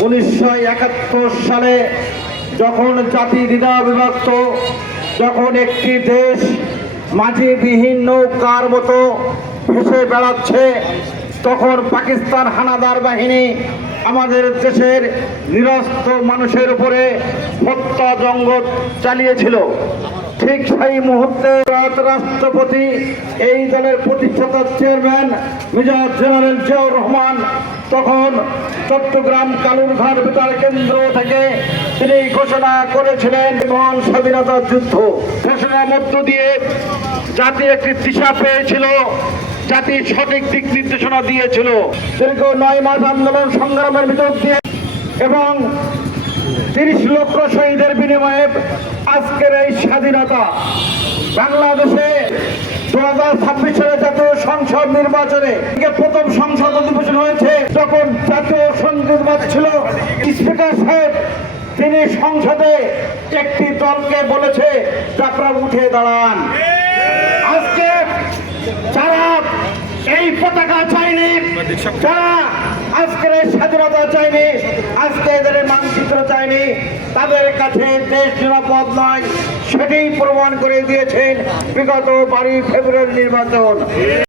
1971 সালে যখন জাতি দ্বিধা বিভক্ত, যখন একটি দেশ মাঝিবিহীন নৌকার মতো ভেসে বেড়াচ্ছে, তখন পাকিস্তান হানাদার বাহিনী আমাদের দেশের নিরস্ত্র মানুষের উপরে হত্যাযজ্ঞ চালিয়েছিল। ঠিক সেই মুহূর্তে রাষ্ট্রপতি, এই দলের প্রতিষ্ঠাতা chairman major general Ziaur Rahman তখন চট্টগ্রাম কালুরঘাট বেতার কেন্দ্র থেকে তিনি ঘোষণা করেছিলেন মহান স্বাধীনতা যুদ্ধ। ঘোষণার মধ্য দিয়ে জাতি একটি দিশা পেয়েছিল, জাতি সঠিক দিক নির্দেশনা দিয়েছিল। দীর্ঘ 9 মাস আন্দোলন সংগ্রামের ভিতর দিয়ে এবং 30 লক্ষ শহীদের বিনিময়ে আজকের এই স্বাধীনতা। বাংলাদেশে 2026 সালে জাতীয় সংসদ নির্বাচনে প্রথম সংসদ অধিবেশন হয়েছে, তখন জাতীয় সংসদ ছিল স্পিকার সাহেব, তিনি সংসদে একটি দলকে বলেছে আপনারা উঠে দাঁড়ান। আজকে যারা এই পতাকা চায়নি, যারা আজকের এই স্বাধীনতা চায়নি, আজকে এদের মানচিত্র চায়নি, তাদের কাছে দেশ নিরাপদ নয়, সেটাই প্রমাণ করে দিয়েছেন বিগত 12 ফেব্রুয়ারি নির্বাচন।